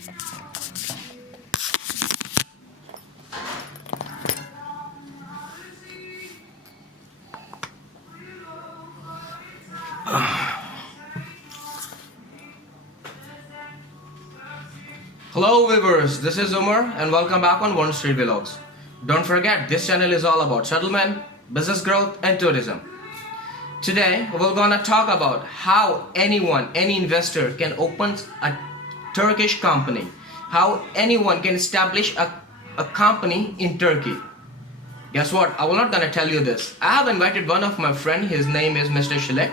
Hello viewers, this is Omer and welcome back on One Street Vlogs. Don't forget, this channel is all about settlement, business growth and tourism. Today we're gonna talk about how any investor can open a Turkish company, how anyone can establish a company in Turkey. Guess what? I will not gonna tell you this. I have invited one of my friend. His name is Mr Celik,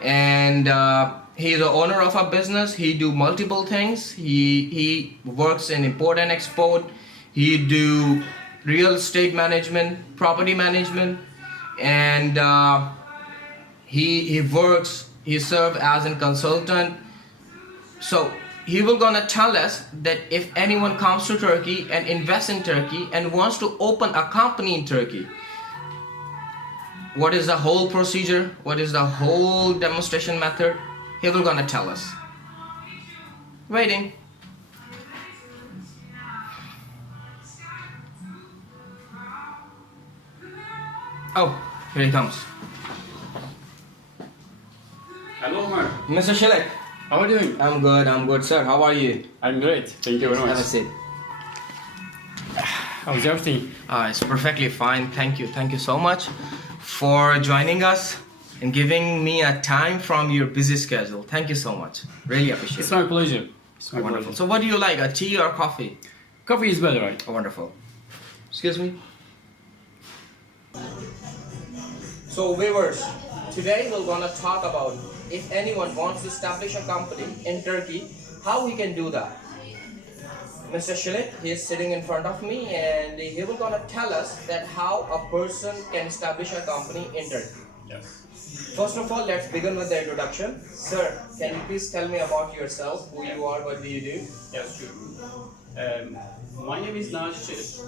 and he's the owner of a business. He do multiple things. He works in import and export. He do real estate management, property management, and he serve as a consultant. So he will gonna tell us that if anyone comes to Turkey and invests in Turkey and wants to open a company in Turkey, what is the whole procedure, what is the whole demonstration method, he will gonna tell us. Waiting. Oh, here he comes. Hello, Omer. Mr. Celik. How are you doing? I'm good, sir. How are you? I'm great. Thank you very much. Have a seat. How's everything? It's perfectly fine. Thank you so much for joining us and giving me a time from your busy schedule. Thank you so much. Really appreciate It's it. my pleasure. It's my Wonderful. pleasure. So what do you like, a tea or coffee? Coffee is better, right? Oh, wonderful. Excuse me. So viewers, today we're gonna talk about if anyone wants to establish a company in Turkey, how we can do that. Mr. Celik, he is sitting in front of me and he will gonna tell us that how a person can establish a company in Turkey. Yes. First of all, let's begin with the introduction. Sir, can you please tell me about yourself, who you are, what do you do? Yes, sure. My name is Naci Celik.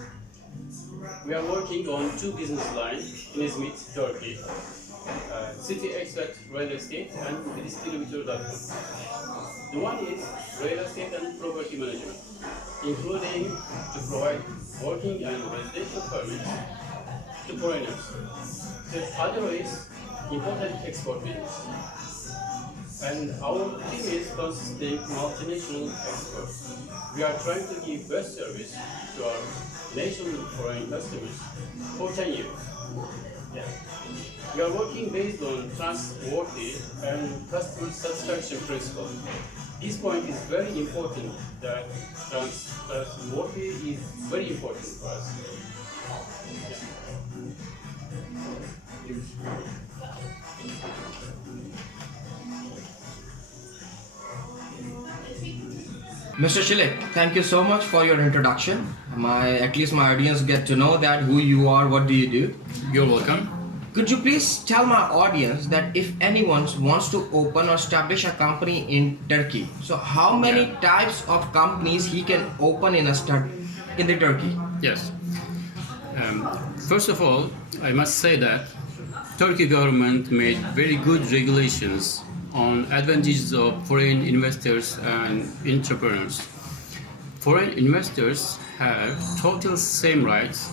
We are working on two business lines in Izmit, Turkey. City Expat Real Estate and Distributor.com. The one is real estate and property management, including to provide working and residential permits to foreigners. The other is import and export business. And our team is consisting multinational experts. We are trying to give best service to our national foreign customers for 10 years. Yeah. We are working based on trustworthy and customer satisfaction principle. This point is very important, that trustworthy is very important for us. Mr. Celik, thank you so much for your introduction. At least my audience get to know that who you are, what do you do. You're welcome. Could you please tell my audience that if anyone wants to open or establish a company in Turkey, so how many types of companies he can open in the Turkey? Yes. First of all, I must say that Turkey government made very good regulations on advantages of foreign investors and entrepreneurs. Foreign investors have total same rights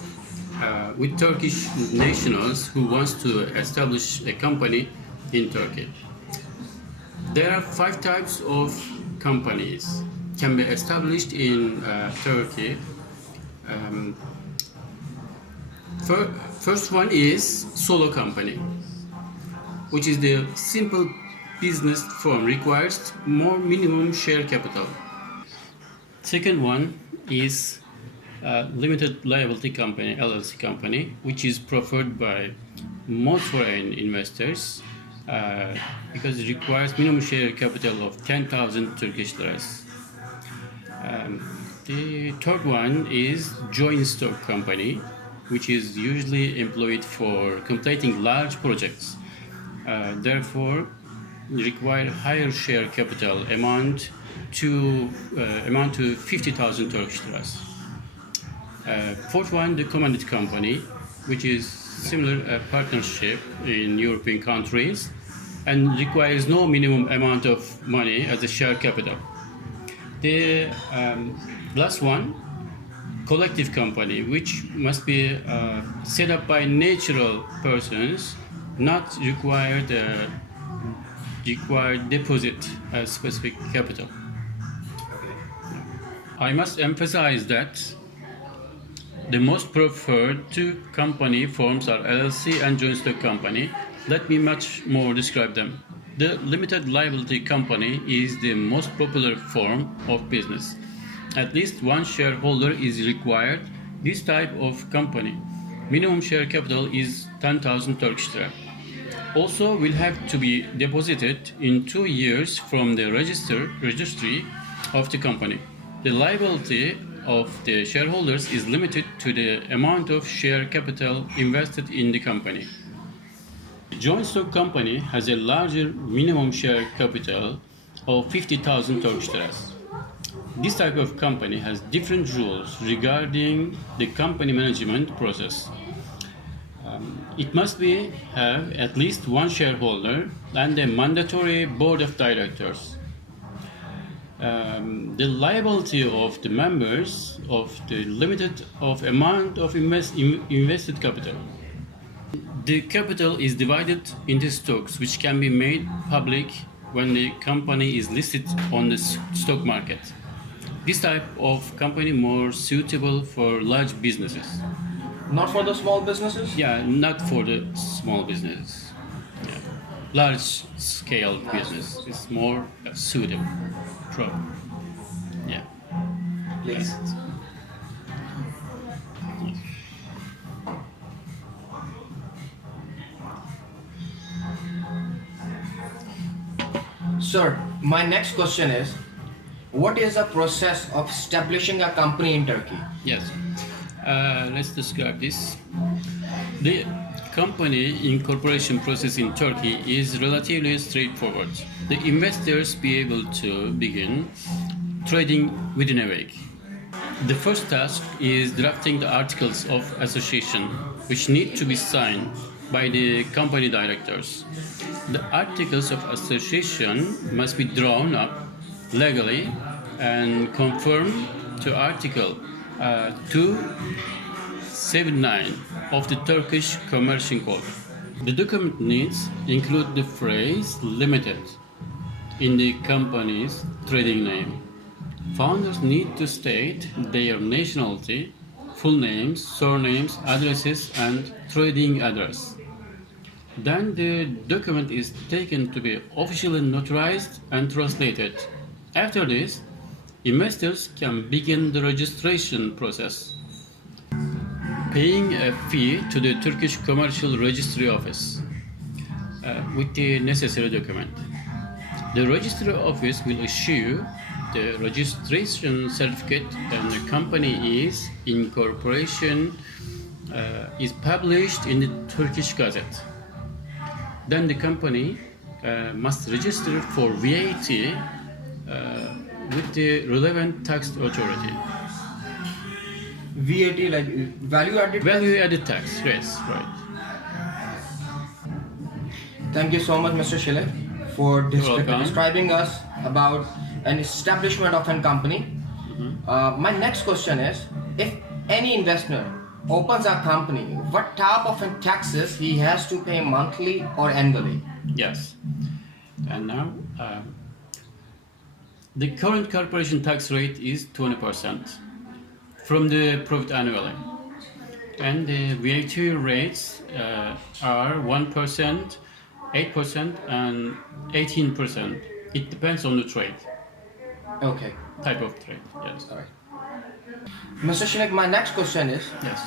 with Turkish nationals who wants to establish a company in Turkey. There are 5 types of companies can be established in Turkey. First one is solo company, which is the simple business form, requires more minimum share capital. Second one is limited liability company, LLC company, which is preferred by most foreign investors because it requires minimum share capital of 10,000 Turkish liras. The third one is joint stock company, which is usually employed for completing large projects. Therefore, require higher share capital amount to 50,000 Turkish liras. Fourth one, the commandit company, which is similar partnership in European countries and requires no minimum amount of money as a share capital. The last one, collective company, which must be set up by natural persons, not required deposit as specific capital. I must emphasize that the most preferred two company forms are LLC and joint stock company. Let me much more describe them. The limited liability company is the most popular form of business. At least one shareholder is required. This type of company, minimum share capital is 10,000 Turkish lira. Also will have to be deposited in 2 years from the registry of the company. The liability of the shareholders is limited to the amount of share capital invested in the company. The joint stock company has a larger minimum share capital of 50,000 Turkish liras. This type of company has different rules regarding the company management process. It must have at least one shareholder and a mandatory board of directors. The liability of the members of the limited of amount of invested capital. The capital is divided into stocks which can be made public when the company is listed on the stock market. This type of company more suitable for large businesses. Not for the small businesses? Yeah, not for the small businesses. Yeah. Large scale business is more suitable. Yeah. Please. Sir, my next question is, what is the process of establishing a company in Turkey? Yes. Let's describe this. The company incorporation process in Turkey is relatively straightforward. The investors be able to begin trading within a week. The first task is drafting the articles of association, which need to be signed by the company directors. The articles of association must be drawn up legally and conform to Article 279 of the Turkish Commercial Code. The document needs include the phrase "limited" in the company's trading name. Founders need to state their nationality, full names, surnames, addresses, and trading address. Then the document is taken to be officially notarized and translated. After this, investors can begin the registration process, paying a fee to the Turkish Commercial Registry Office with the necessary document. The registry office will issue the registration certificate and the company is incorporation is published in the Turkish Gazette. Then the company must register for VAT with the relevant tax authority. VAT, like value added? Value added tax, yes, right. Thank you so much, Mr. Celik, for welcome. describing us about an establishment of a company. My next question is, if any investor opens a company, what type of taxes he has to pay monthly or annually? Yes. And now, the current corporation tax rate is 20% from the profit annually. And the VAT rates are 1%, 8%, and 18%. It depends on the trade. Okay. Type of trade, yes. All right. Mr. Celik, my next question is, Yes.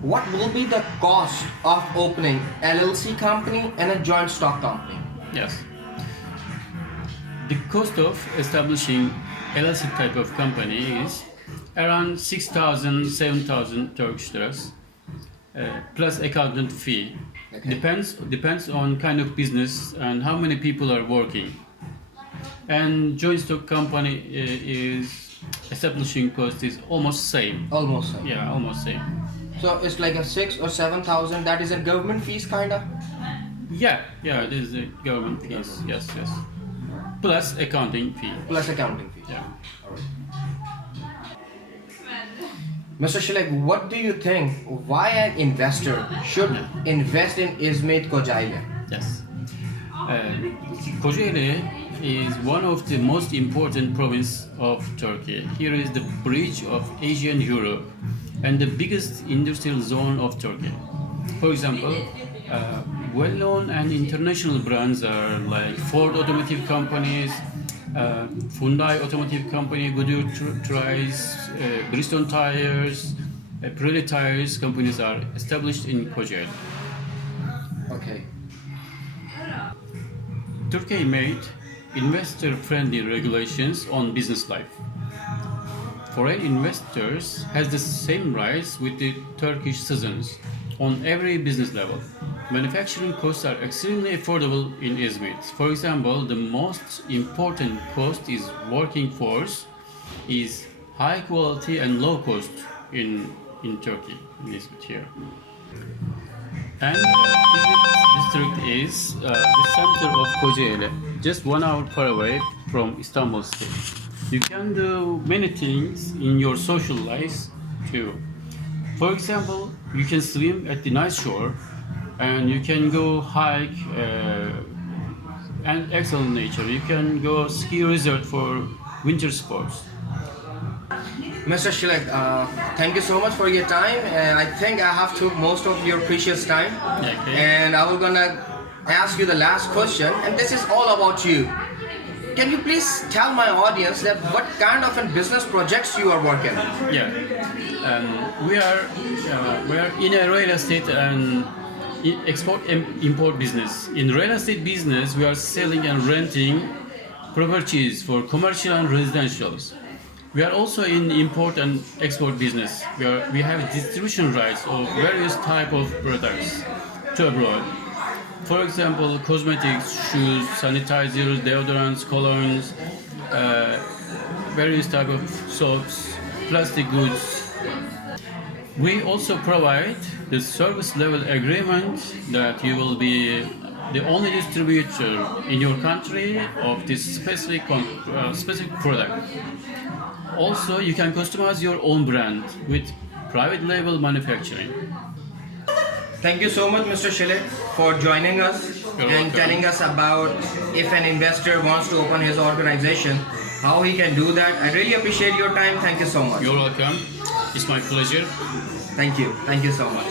what will be the cost of opening LLC company and a joint stock company? Yes. The cost of establishing LLC type of company is around 6,000, 7,000 Turkish liras plus accountant fee. Okay. Depends on kind of business and how many people are working. And joint stock company is establishing cost is almost same. Almost. Sir. Yeah, almost same. So it's like a 6 or 7,000. That is a government fees, kinda. Yeah, this is a government fees. Yes. plus accounting fee. Plus accounting fee. Yeah. Mr. Celik, what do you think? Why an investor should invest in Izmit, Kocaeli? Yes. Kocaeli is one of the most important provinces of Turkey. Here is the bridge of Asia and Europe and the biggest industrial zone of Turkey. For example, well-known and international brands are like Ford Automotive Companies, Hyundai Automotive Company, Goodyear Tires, Bridgestone Tires, Pirelli Tires companies are established in Kocaeli. Okay. Turkey made investor-friendly regulations on business life. Foreign investors has the same rights with the Turkish citizens on every business level. Manufacturing costs are extremely affordable in Izmit. For example, the most important cost is working force is high quality and low cost in Turkey, in Izmit here. And Izmit district is the center of Kocaeli, just 1 hour far away from Istanbul city. You can do many things in your social life too. For example, you can swim at the nice shore, and you can go hike and excellent nature. You can go ski resort for winter sports. Mr. Celik, thank you so much for your time. And I think I have took most of your precious time. Okay. And I will gonna ask you the last question, and this is all about you. Can you please tell my audience that what kind of business projects you are working? Yeah, we are in a real estate and export import business. In real estate business, we are selling and renting properties for commercial and residentials. We are also in import and export business. We have distribution rights of various type of products to abroad. For example, cosmetics, shoes, sanitizers, deodorants, colognes, various type of soaps, plastic goods. We also provide the service level agreement that you will be the only distributor in your country of this specific product. Also, you can customize your own brand with private label manufacturing. Thank you so much, Mr. Celik, for joining us You're and welcome. telling us about if an investor wants to open his organization, how he can do that. I really appreciate your time. Thank you so much. You're welcome. It's my pleasure. Thank you. Thank you so much.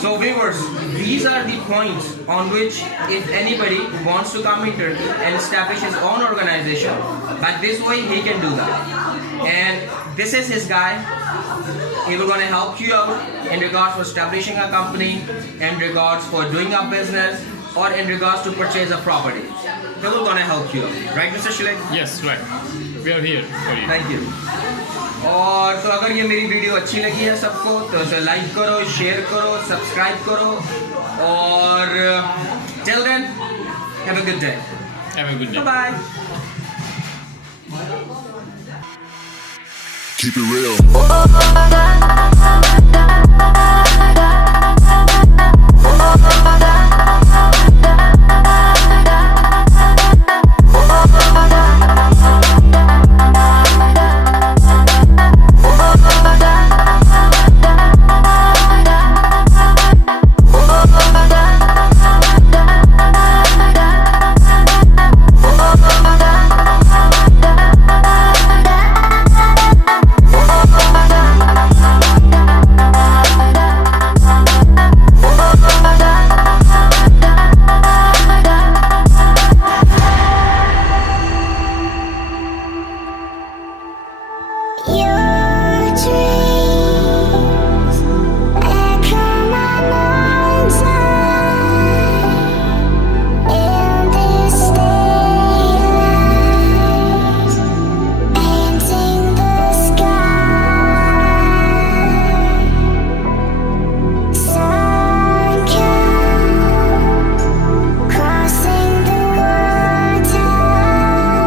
So viewers, these are the points on which if anybody wants to come in Turkey and establish his own organization, but this way he can do that. And this is his guy. He will gonna help you out in regards for establishing a company, in regards for doing a business, or in regards to purchase a property. He will gonna help you out. Right, Mr. Celik? Yes, right. We are here for you. Thank you. और तो अगर ये मेरी video अच्छी लगी है सबको तो इसे लाइक करो, शेयर करो, सब्सक्राइब करो और till then have a good day. Have a good day. Bye. Keep it real.